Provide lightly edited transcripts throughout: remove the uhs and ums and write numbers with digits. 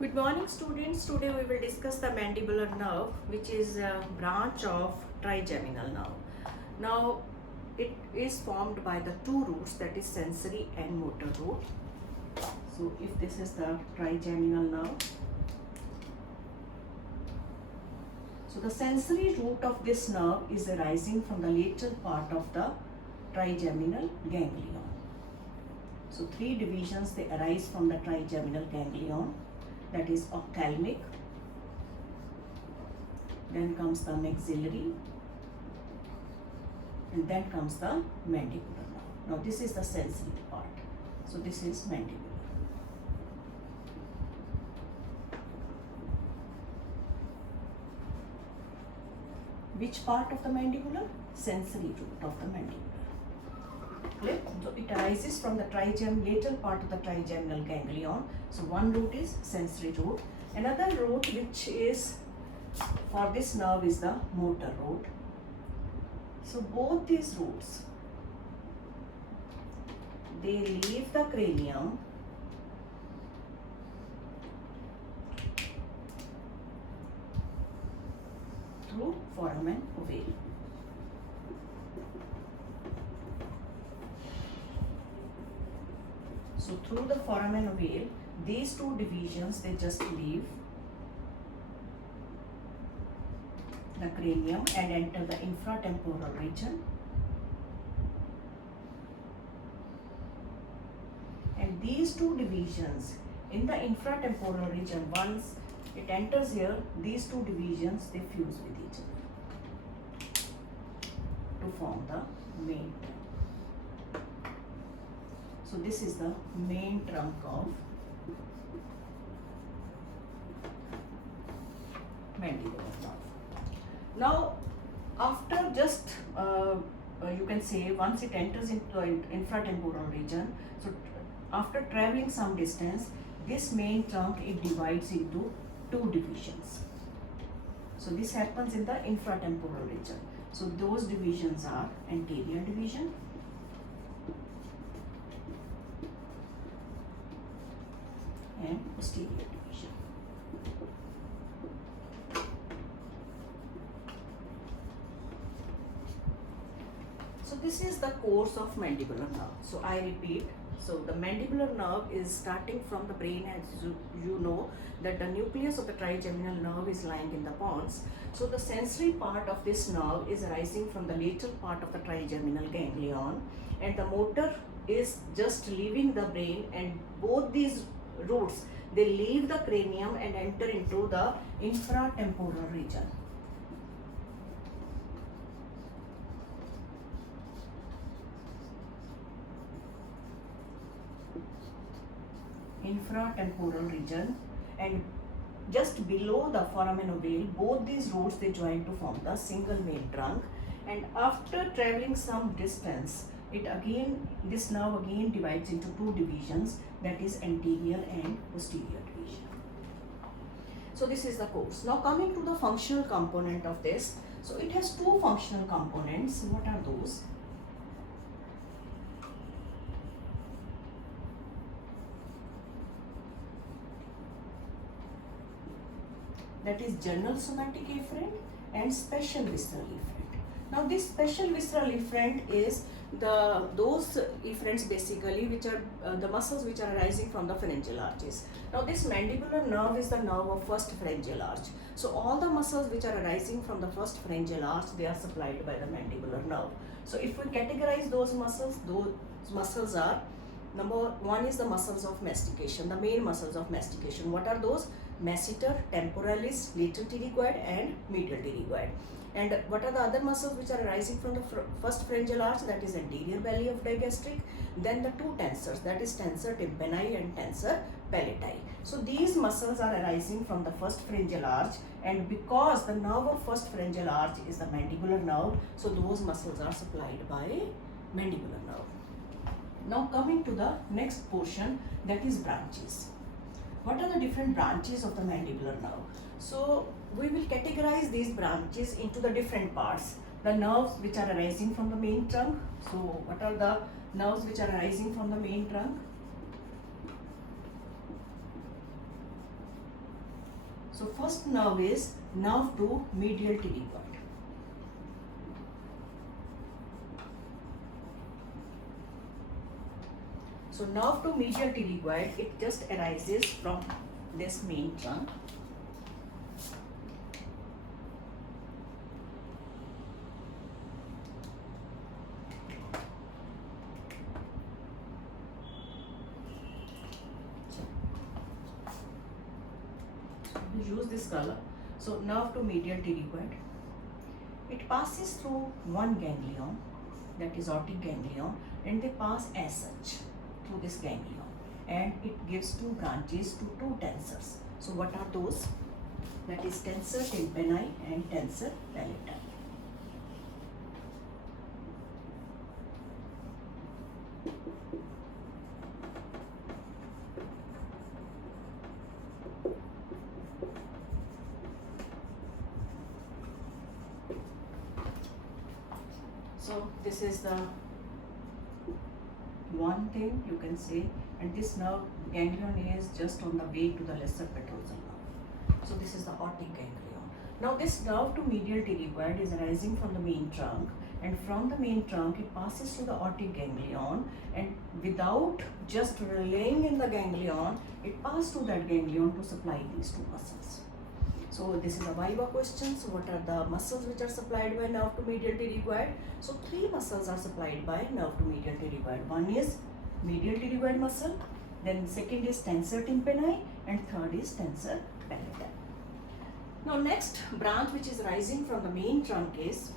Good morning students. Today we will discuss the mandibular nerve, which is a branch of trigeminal nerve. Now it is formed by the two roots, that is sensory and motor root. So if this is the trigeminal nerve, so the sensory root of this nerve is arising from the lateral part of the trigeminal ganglion. So three divisions they arise from the trigeminal ganglion, that is ophthalmic, then comes the maxillary, and then comes the mandibular nerve. Now this is the sensory part. So this is mandibular. Which part of the mandibular? Sensory root of the mandibular. So it arises from the lateral part of the trigeminal ganglion. So one root is sensory root. Another root which is for this nerve is the motor root. So both these roots, they leave the cranium through foramen ovale. So through the foramen ovale, these two divisions, they just leave the cranium and enter the infratemporal region. And these two divisions in the infratemporal region, once it enters here, these two divisions, they fuse with each other to form the main trunk. So this is the main trunk of mandibular nerve. Now after just you can say once it enters into the infratemporal region, so after traveling some distance, this main trunk, it divides into two divisions. So this happens in the infratemporal region. So those divisions are anterior division and posterior division. So this is the course of mandibular nerve. So I repeat, so the mandibular nerve is starting from the brain, as you know that the nucleus of the trigeminal nerve is lying in the pons. So the sensory part of this nerve is arising from the lateral part of the trigeminal ganglion, and the motor is just leaving the brain, and both these roots, they leave the cranium and enter into the infratemporal region. Infratemporal region, and just below the foramen ovale, both these roots, they join to form the single main trunk. And after traveling some distance, this nerve again divides into two divisions, that is anterior and posterior division. So this is the course. Now coming to the functional component of this. So it has two functional components. What are those? That is general somatic efferent and special visceral efferent. Now this special visceral efferent is those efferents basically which are the muscles which are arising from the pharyngeal arches. Now this mandibular nerve is the nerve of first pharyngeal arch. So all the muscles which are arising from the first pharyngeal arch, they are supplied by the mandibular nerve. So if we categorize those muscles are, number one is the muscles of mastication, the main muscles of mastication. What are those? Masseter, temporalis, lateral pterygoid and medial pterygoid. And what are the other muscles which are arising from the first pharyngeal arch? That is anterior belly of digastric. Then the two tensors, that is tensor tympani and tensor palatii. So these muscles are arising from the first pharyngeal arch, and because the nerve of first pharyngeal arch is the mandibular nerve, so those muscles are supplied by mandibular nerve. Now coming to the next portion, that is branches. What are the different branches of the mandibular nerve? So we will categorize these branches into the different parts. The nerves which are arising from the main trunk. So what are the nerves which are arising from the main trunk? So first nerve is nerve to medial pterygoid. So nerve to medial pterygoid, it just arises from this main trunk. Use this color. So nerve to medial pterygoid, it passes through one ganglion, that is aortic ganglion, and they pass as such through this ganglion, and it gives two branches to two tensors. So what are those? That is tensor tympani and tensor palatal. So this is the one thing you can say, and this nerve ganglion is just on the way to the lesser petrosal nerve. So this is the aortic ganglion. Now this nerve to medial pterygoid is arising from the main trunk, and from the main trunk it passes to the aortic ganglion, and without just relaying in the ganglion, it passes to that ganglion to supply these two muscles. So this is a viva question. So what are the muscles which are supplied by nerve to medial pterygoid? So three muscles are supplied by nerve to medial pterygoid. One is medial pterygoid muscle, then second is tensor tympani, and third is tensor palatal. Now next branch which is rising from the main trunk is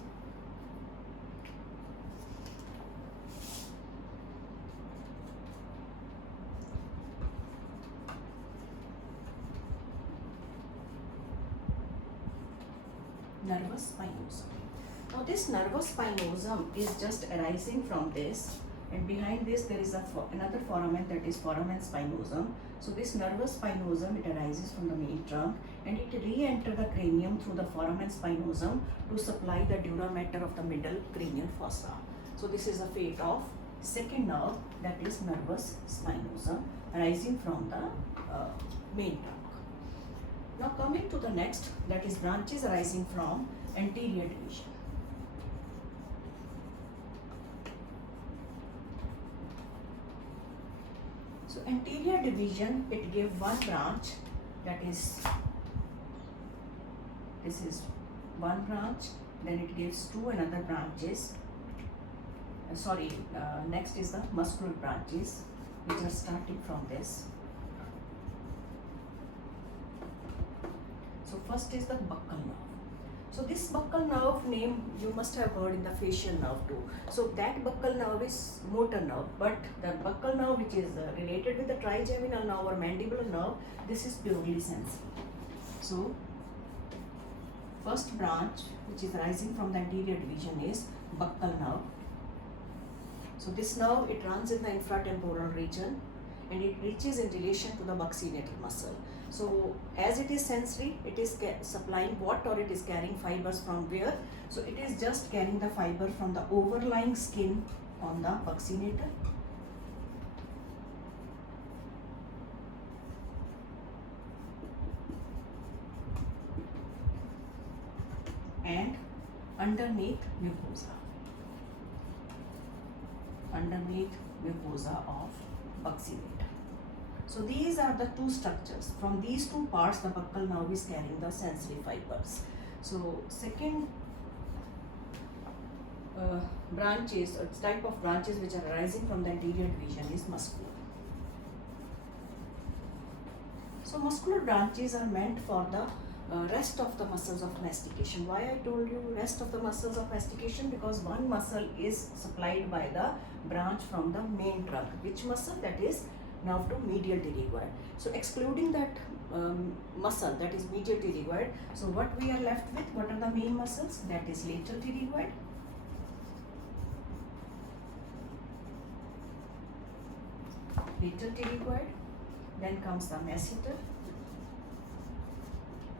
nervus spinosum. Now this nervus spinosum is just arising from this, and behind this there is another foramen, that is foramen spinosum. So this nervus spinosum, it arises from the main trunk, and it re-enters the cranium through the foramen spinosum to supply the dura mater of the middle cranial fossa. So this is the fate of second nerve, that is nervus spinosum, arising from the main trunk. Now coming to the next, that is branches arising from anterior division. So anterior division, it gave one branch, that is, this is one branch, then it gives two another branches. Next is the muscular branches, which are starting from this. So first is the buccal nerve. So this buccal nerve name you must have heard in the facial nerve too. So that buccal nerve is motor nerve, but the buccal nerve which is related with the trigeminal nerve or mandibular nerve, this is purely sensory. So first branch which is rising from the anterior division is buccal nerve. So this nerve, it runs in the infratemporal region, and it reaches in relation to the buccinator muscle. So as it is sensory, it is supplying what, or it is carrying fibers from where? So it is just carrying the fiber from the overlying skin on the buccinator. And underneath mucosa. Underneath mucosa of buccinator. So these are the two structures. From these two parts, the buccal nerve is carrying the sensory fibers. So second branches, or type of branches which are arising from the anterior division is muscular. So muscular branches are meant for the rest of the muscles of mastication. Why I told you rest of the muscles of mastication? Because one muscle is supplied by the branch from the main trunk. Which muscle? That is nerve to medial pterygoid. So excluding that muscle, that is medial pterygoid, so what we are left with? What are the main muscles? That is lateral pterygoid, then comes the masseter,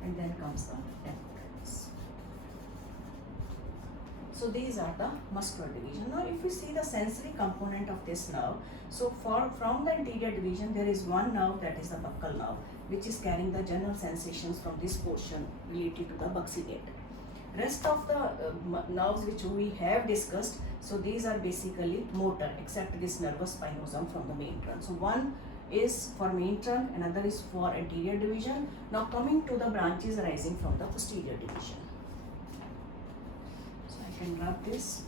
and then comes the temporalis. So these are the muscular division. Now if we see the sensory component of this nerve, so from the anterior division there is one nerve, that is the buccal nerve, which is carrying the general sensations from this portion related to the buccinate. Rest of the nerves which we have discussed, so these are basically motor, except this nervous spinosum from the main trunk. So one is for main trunk, another is for anterior division. Now coming to the branches arising from the posterior division. So I can rub this.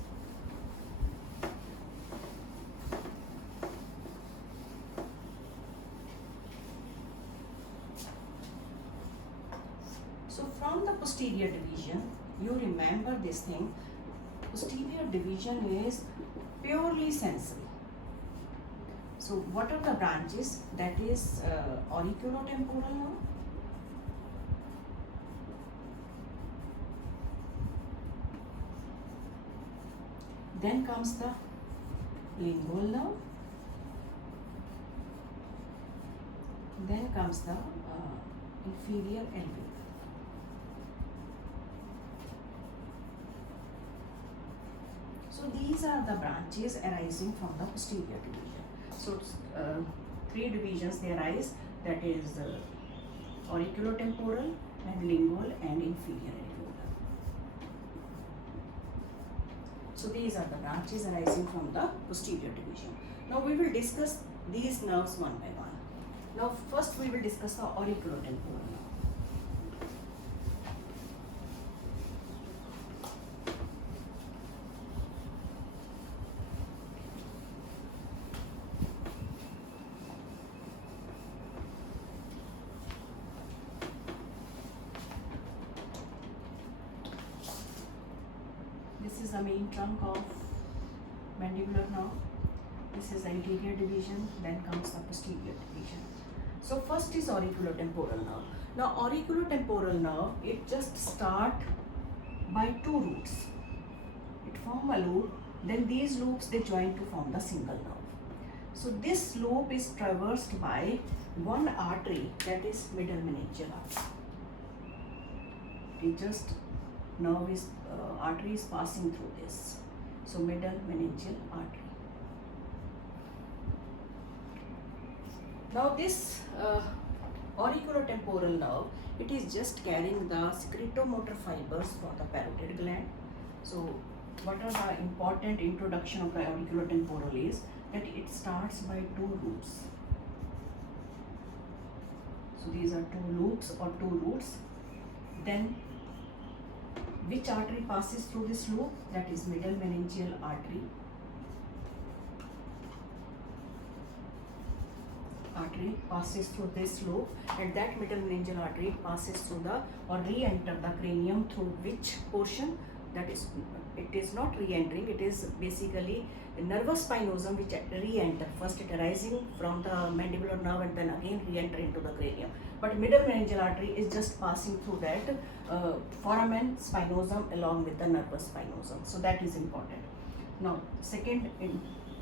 So from the posterior division, you remember this thing, posterior division is purely sensory. So what are the branches? That is auriculotemporal nerve, then comes the lingual nerve, then comes the inferior alveolar. So these are the branches arising from the posterior division. So three divisions they arise, that is auriculotemporal and lingual and inferior alveolar. So these are the branches arising from the posterior division. Now we will discuss these nerves one by one. Now first we will discuss the auriculotemporal nerve. This is the main trunk of mandibular nerve. This is anterior division, then comes the posterior division. So first is auriculotemporal nerve. Now auriculotemporal nerve, it just start by two roots. It form a loop, then these loops they join to form the single nerve. So this loop is traversed by one artery, that is middle meningeal artery. It just nerve is artery is passing through this. So middle meningeal artery. Now this auriculotemporal nerve, it is just carrying the secretomotor fibers for the parotid gland. So what are the important introduction of the auriculotemporal is that it starts by two roots. So these are two loops or two roots. Then which artery passes through this loop? That is middle meningeal artery. Artery passes through this loop, and that middle meningeal artery passes through the or re-enter the cranium through which portion? That is, it is not re-entering, it is basically a nervous spinosum which re-enter. First it arising from the mandibular nerve and then again re-enter into the cranium. But middle meningeal artery is just passing through that foramen spinosum along with the nervous spinosum. So that is important. Now second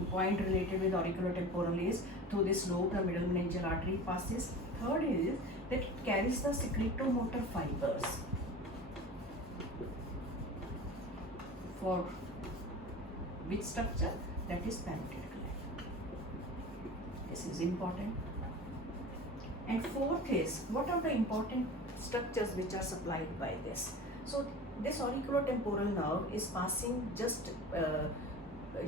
point related with auriculotemporal is through this lobe the middle meningeal artery passes. Third is that it carries the secretomotor fibers for which structure? That is parotid gland. This is important. And fourth is, what are the important structures which are supplied by this? So this auriculotemporal nerve is passing just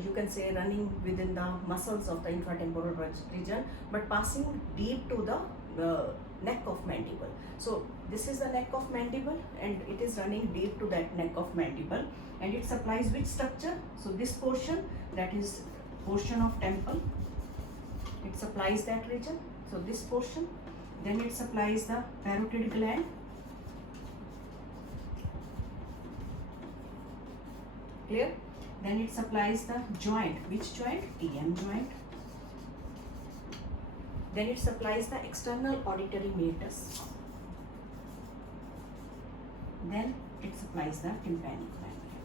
you can say running within the muscles of the infratemporal region, but passing deep to the neck of mandible. So this is the neck of mandible and it is running deep to that neck of mandible, and it supplies which structure? So this portion, that is portion of temple, it supplies that region. So this portion, then it supplies the parotid gland, clear? Then it supplies the joint. Which joint? TM joint. Then it supplies the external auditory meatus. Then it supplies the tympanic membrane.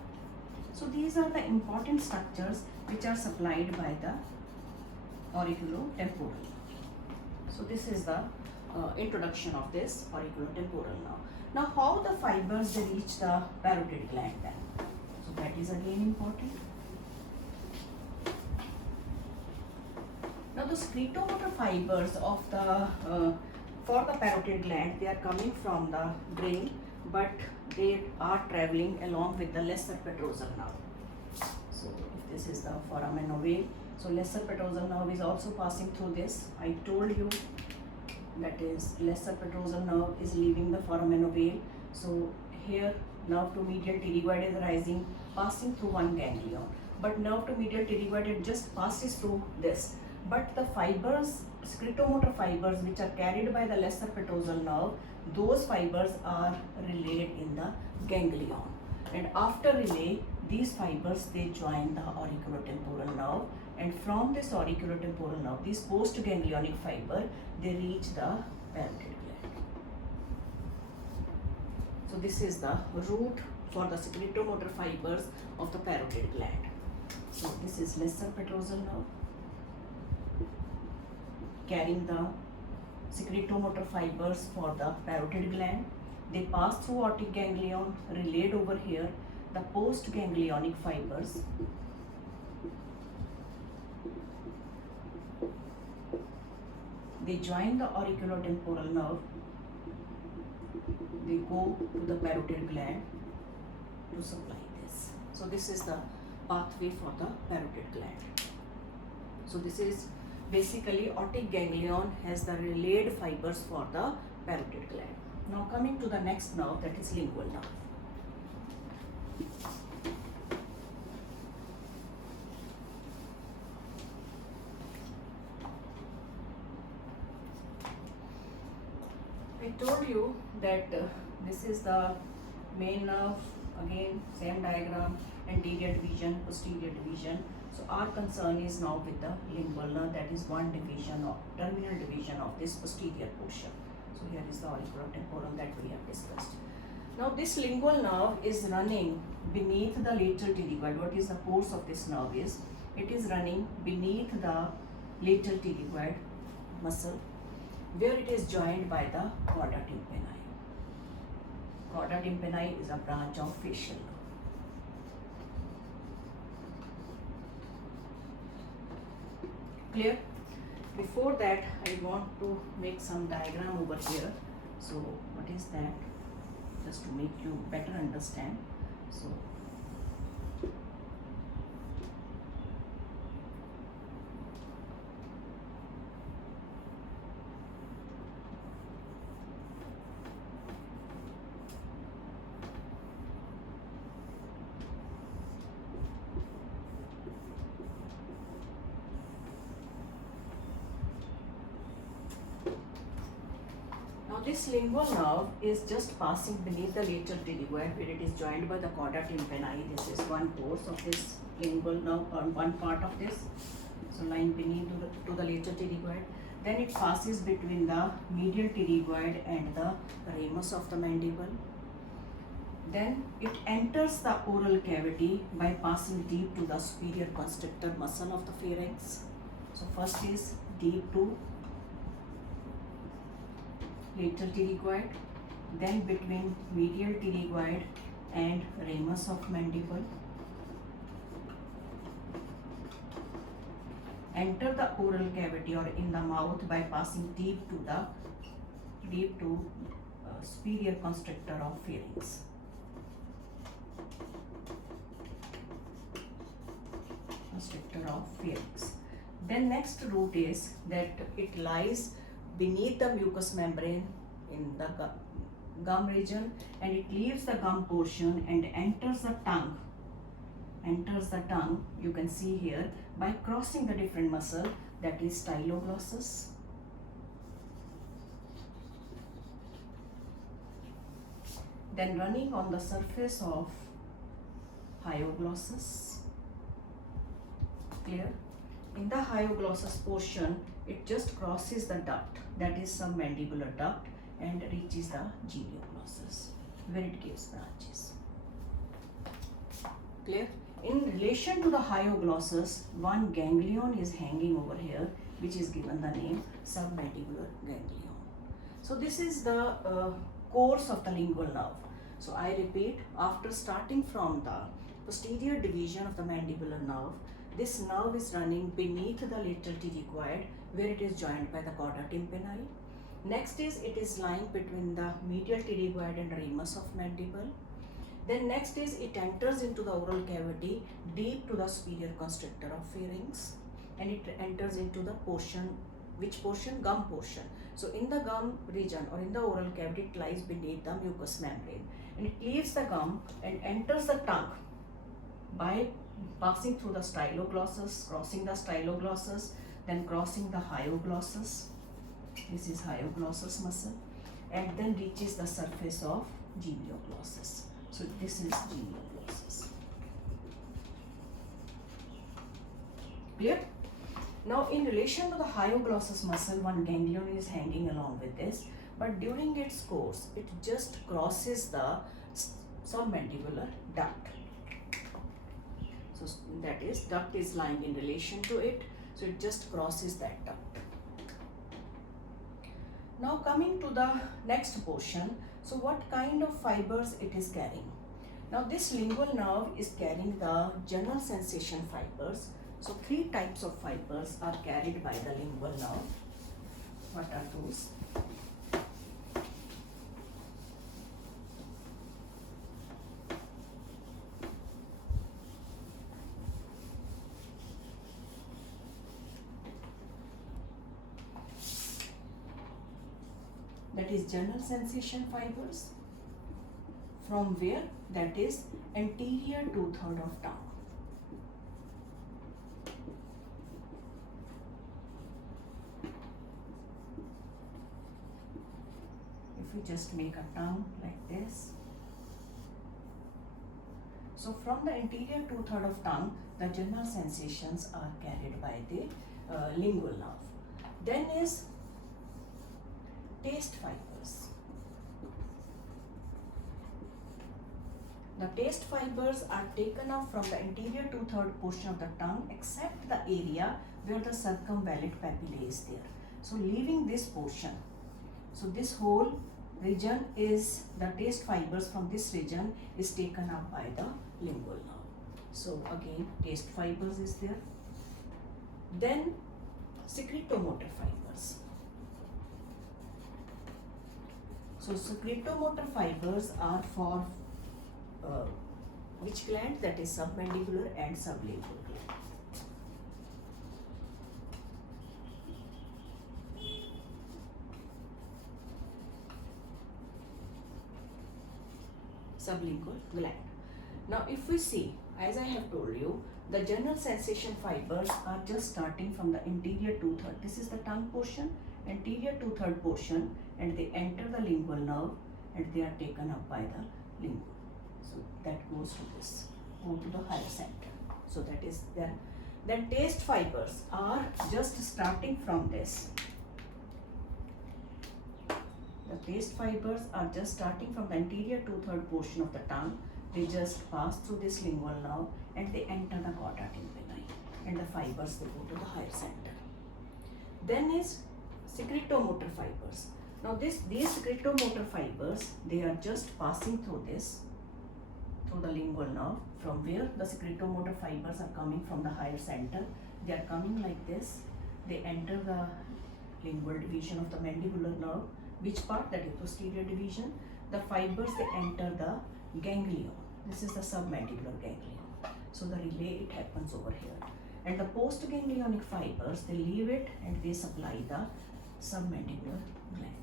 So these are the important structures which are supplied by the auriculotemporal. So this is the introduction of this auriculotemporal nerve. Now how the fibers they reach the parotid gland then? So that is again important. Now the secretomotor fibers of the For the parotid gland, they are coming from the brain, but they are traveling along with the lesser petrosal nerve. So if this is the foramen ovale, so lesser petrosal nerve is also passing through this. I told you that is lesser petrosal nerve is leaving the foramen ovale. So here nerve to medial pterygoid is rising, passing through one ganglion. But nerve to medial pterygoid, it just passes through this. But the fibers, secretomotor fibers, which are carried by the lesser petrosal nerve, those fibers are relayed in the ganglion. And after relay, these fibers, they join the auriculotemporal nerve. And from this auriculotemporal nerve, these postganglionic fiber, they reach the parotid gland. So this is the route for the secretomotor fibers of the parotid gland. So this is lesser petrosal nerve carrying the secretomotor fibers for the parotid gland. They pass through aortic ganglion, relayed over here, the postganglionic fibers. They join the auriculotemporal nerve. They go to the parotid gland to supply this. So this is the pathway for the parotid gland. So this is basically aortic ganglion has the relayed fibers for the parotid gland. Now coming to the next nerve, that is lingual nerve. I told you that this is the main nerve, again same diagram, anterior division, posterior division. So our concern is now with the lingual nerve, that is one division of terminal division of this posterior portion. So here is the auriculotemporal that we have discussed. Now this lingual nerve is running beneath the lateral pterygoid. What is the course of this nerve is? It is running beneath the lateral pterygoid muscle, where it is joined by the chorda tympani. Chorda tympani is a branch of facial nerve. Clear? Before that, I want to make some diagram over here. So what is that? Just to make you better understand. So this lingual nerve is just passing beneath the lateral pterygoid, where it is joined by the chorda tympani. This is one course of this lingual nerve, or one part of this. So lying beneath to the lateral pterygoid. Then it passes between the medial pterygoid and the ramus of the mandible. Then it enters the oral cavity by passing deep to the superior constrictor muscle of the pharynx. So first is deep to lateral pterygoid, then between medial pterygoid and ramus of mandible. Enter the oral cavity or in the mouth by passing deep to superior constrictor of pharynx. Constrictor of pharynx. Then next route is that it lies beneath the mucous membrane in the gum region, and it leaves the gum portion and enters the tongue. You can see here, by crossing the different muscle, that is styloglossus, then running on the surface of hyoglossus. Clear? In the hyoglossus portion, it just crosses the duct, that is submandibular duct, and reaches the genioglossus, where it gives branches. Clear? In relation to the hyoglossus, one ganglion is hanging over here, which is given the name submandibular ganglion. So this is the course of the lingual nerve. So I repeat, after starting from the posterior division of the mandibular nerve, this nerve is running beneath the lateral pterygoid, where it is joined by the chorda tympani. Next is it is lying between the medial pterygoid and ramus of mandible. Then next is it enters into the oral cavity deep to the superior constrictor of pharynx, and it enters into the portion, which portion? Gum portion. So in the gum region or in the oral cavity, it lies beneath the mucous membrane, and it leaves the gum and enters the tongue by passing through the styloglossus, crossing the styloglossus, then crossing the hyoglossus. This is hyoglossus muscle, and then reaches the surface of gelioglossus. So this is gelioglossus. Clear? Now in relation to the hyoglossus muscle, one ganglion is hanging along with this, but during its course, it just crosses the submandibular duct. So that is, duct is lying in relation to it, so it just crosses that duct. Now coming to the next portion, so what kind of fibers it is carrying? Now this lingual nerve is carrying the general sensation fibers. So three types of fibers are carried by the lingual nerve. What are those? That is general sensation fibers. From where? That is anterior 2/3 of tongue. If we just make a tongue like this. So from the anterior 2/3 of tongue, the general sensations are carried by the lingual nerve. Then is taste fibers. The taste fibers are taken up from the anterior 2/3 portion of the tongue, except the area where the circumvallate papillae is there. So leaving this portion, so this whole region is, the taste fibers from this region is taken up by the lingual nerve. So again, taste fibers is there. Then secretomotor fibers. So secretomotor fibers are for which gland? That is submandibular and sublingual gland. Sublingual gland. Now if we see, as I have told you, the general sensation fibers are just starting from the anterior 2/3. This is the tongue portion, anterior 2/3 portion, and they enter the lingual nerve and they are taken up by the lingual. So that goes to this, go to the higher center. So that is then. Then taste fibers are just starting from this. The taste fibers are just starting from the anterior 2/3 portion of the tongue. They just pass through this lingual nerve and they enter the chorda tympani, and the fibers they go to the higher center. Then is secretomotor fibers. Now these secretomotor fibers, they are just passing through this, through the lingual nerve, from where the secretomotor fibers are coming from the higher center. They are coming like this. They enter the lingual division of the mandibular nerve. Which part? That is posterior division. The fibers, they enter the ganglion. This is the submandibular ganglion. So the relay, it happens over here. And the postganglionic fibers, they leave it and they supply the submandibular gland.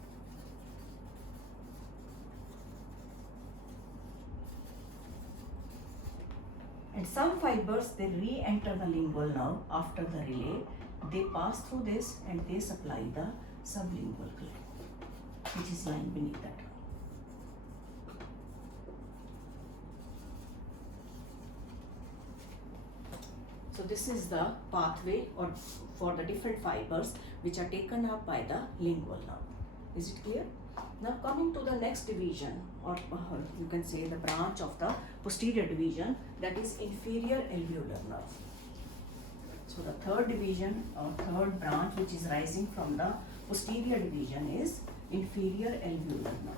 And some fibers, they re-enter the lingual nerve after the relay. They pass through this and they supply the sublingual gland, which is lying beneath that. So this is the pathway or for the different fibers which are taken up by the lingual nerve. Is it clear? Now coming to the next division, or you can say the branch of the posterior division, that is inferior alveolar nerve. So the third division or third branch which is rising from the posterior division is inferior alveolar nerve.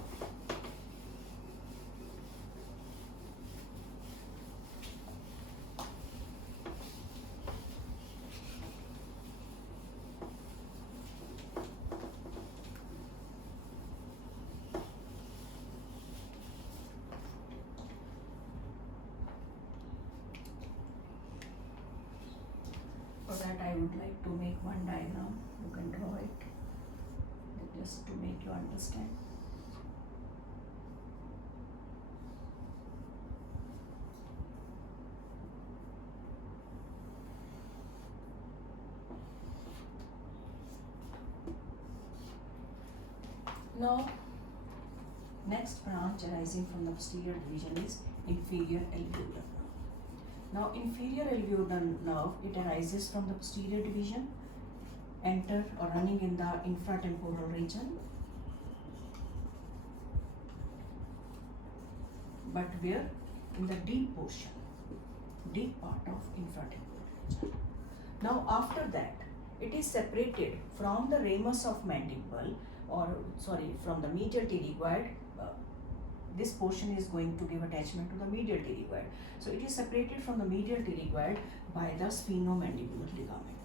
that I would like to make one diagram. You can draw it just to make you understand. Now, next branch arising from the posterior division is inferior alveolar nerve. Now, inferior alveolar nerve, it arises from the posterior division, enter or running in the infratemporal region, but where? In the deep portion, deep part of infratemporal region. Now, after that, it is separated from the ramus of mandible, or from the medial pterygoid. This portion is going to give attachment to the medial pterygoid. So it is separated from the medial pterygoid by the sphenomandibular ligament.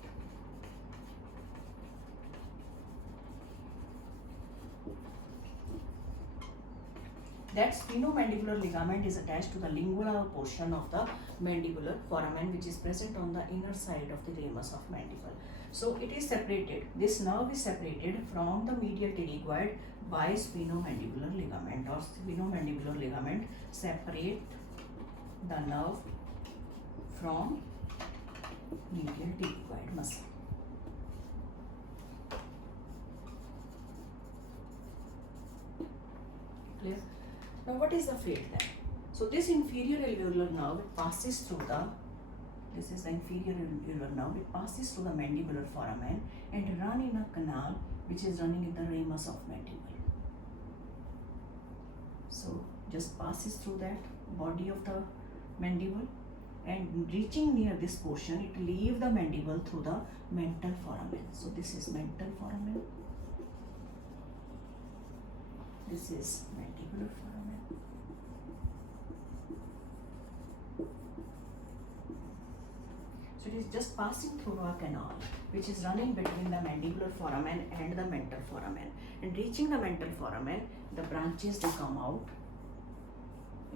That sphenomandibular ligament is attached to the lingual portion of the mandibular foramen, which is present on the inner side of the ramus of mandible. So it is separated, this nerve is separated from the medial pterygoid by sphenomandibular ligament, or sphenomandibular ligament separate the nerve from medial pterygoid muscle. Clear? Now what is the fate then? So this inferior alveolar nerve passes through the, this is the inferior alveolar nerve, it passes through the mandibular foramen and run in a canal which is running in the ramus of mandible. So just passes through that body of the mandible, and reaching near this portion, it leaves the mandible through the mental foramen. So this is mental foramen, this is mandibular foramen. So it is just passing through a canal which is running between the mandibular foramen and the mental foramen, and reaching the mental foramen, the branches they come out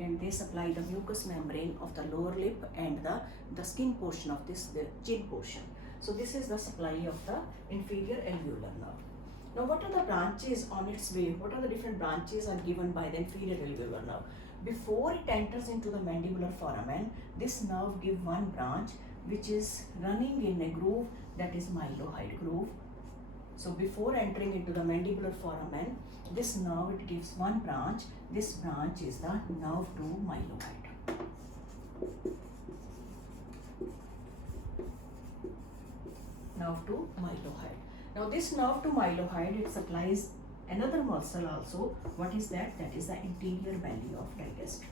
and they supply the mucous membrane of the lower lip and the skin portion of this, the chin portion. So this is the supply of the inferior alveolar nerve. Now what are the branches on its way? What are the different branches are given by the inferior alveolar nerve? Before it enters into the mandibular foramen, this nerve gives one branch which is running in a groove, that is mylohyoid groove. So before entering into the mandibular foramen, this nerve, it gives one branch. This branch is the nerve to mylohyoid. Nerve to mylohyoid. Now this nerve to mylohyoid, it supplies another muscle also. What is that? That is the anterior valley of digastric.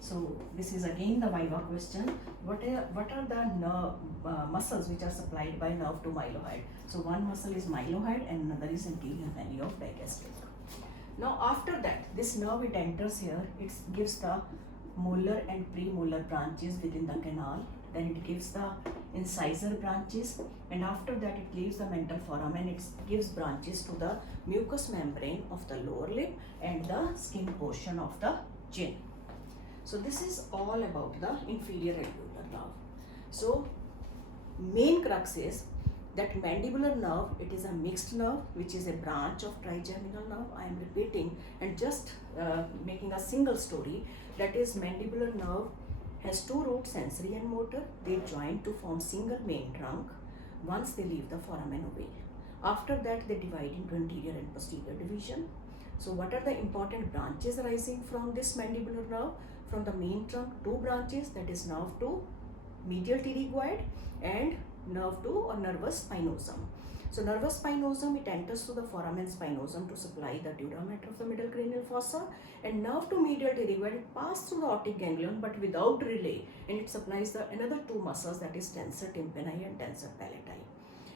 So this is again the viva question. What are the nerve, muscles which are supplied by nerve to mylohyoid? So one muscle is mylohyoid and another is anterior valley of digastric. Now after that, this nerve, it enters here. It gives the molar and premolar branches within the canal. Then it gives the incisor branches, and after that it leaves the mental foramen. It gives branches to the mucous membrane of the lower lip and the skin portion of the chin. So this is all about the inferior alveolar nerve. So main crux is that mandibular nerve, it is a mixed nerve which is a branch of trigeminal nerve. I am repeating and just making a single story. That is, mandibular nerve has two roots, sensory and motor. They join to form single main trunk once they leave the foramen ovale. After that, they divide into anterior and posterior division. So what are the important branches arising from this mandibular nerve? From the main trunk, two branches, that is nerve to medial pterygoid and nerve to or nervus spinosum. So nervus spinosum, it enters through the foramen spinosum to supply the dura mater of the middle cranial fossa, and nerve to medial pterygoid, it passes through the optic ganglion but without relay, and it supplies the another two muscles, that is tensor tympani and tensor palatii.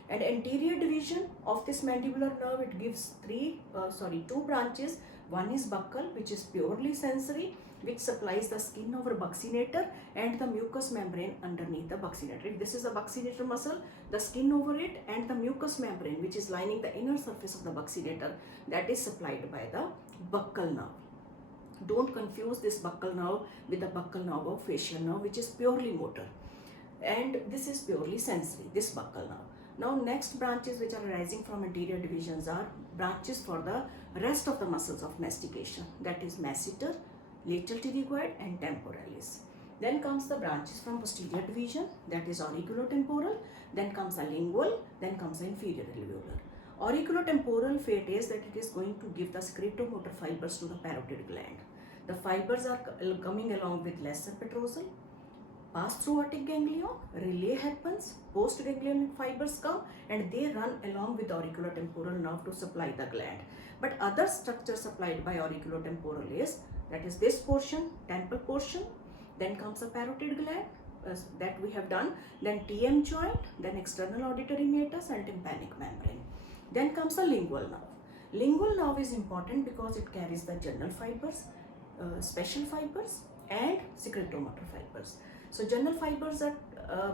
And anterior division of this mandibular nerve, it gives two branches. One is buccal, which is purely sensory, which supplies the skin over buccinator and the mucous membrane underneath the buccinator. This is the buccinator muscle, the skin over it and the mucous membrane which is lining the inner surface of the buccinator, that is supplied by the buccal nerve. Don't confuse this buccal nerve with the buccal nerve of facial nerve, which is purely motor. And this is purely sensory, this buccal nerve. Now next branches which are arising from anterior divisions are branches for the rest of the muscles of mastication, that is masseter, lateral pterygoid and temporalis. Then comes the branches from posterior division, that is auriculotemporal, then comes a lingual, then comes the inferior alveolar. Auriculotemporal fate is that it is going to give the secretomotor fibers to the parotid gland. The fibers are coming along with lesser petrosal, pass through aortic ganglion, relay happens, postganglionic fibers come and they run along with the auriculotemporal nerve to supply the gland. But other structure supplied by auriculotemporal is, that is this portion, temple portion, then comes a parotid gland that we have done, then TM joint, then external auditory meatus and tympanic membrane. Then comes the lingual nerve. Lingual nerve is important because it carries the general fibers, special fibers and secretomotor fibers. So general fibers are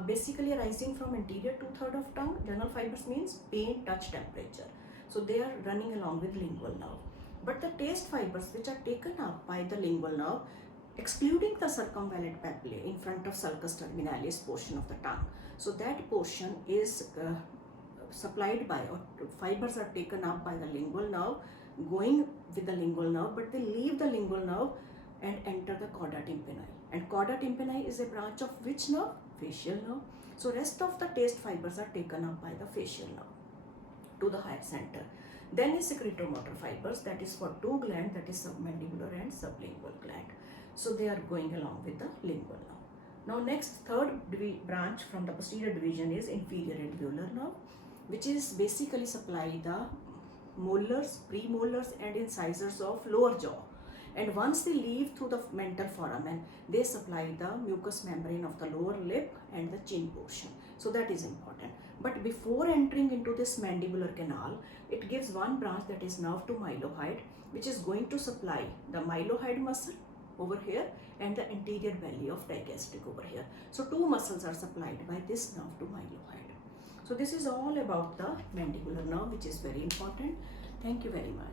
basically arising from anterior 2/3 of tongue. General fibers means pain, touch, temperature. So they are running along with lingual nerve. But the taste fibers which are taken up by the lingual nerve, excluding the circumvallate papillae in front of sulcus terminalis portion of the tongue. So that portion is supplied by, or fibers are taken up by the lingual nerve, going with the lingual nerve, but they leave the lingual nerve and enter the cauda tympani. And cauda tympani is a branch of which nerve? Facial nerve. So rest of the taste fibers are taken up by the facial nerve to the higher center. Then is secretomotor fibers, that is for two glands, that is submandibular and sublingual gland. So they are going along with the lingual nerve. Now next third branch from the posterior division is inferior alveolar nerve, which is basically supply the molars, premolars and incisors of lower jaw. And once they leave through the mental foramen, they supply the mucous membrane of the lower lip and the chin portion. So that is important. But before entering into this mandibular canal, it gives one branch, that is nerve to mylohyoid, which is going to supply the mylohyoid muscle over here and the anterior belly of digastric over here. So two muscles are supplied by this nerve to mylohyoid. So this is all about the mandibular nerve, which is very important. Thank you very much.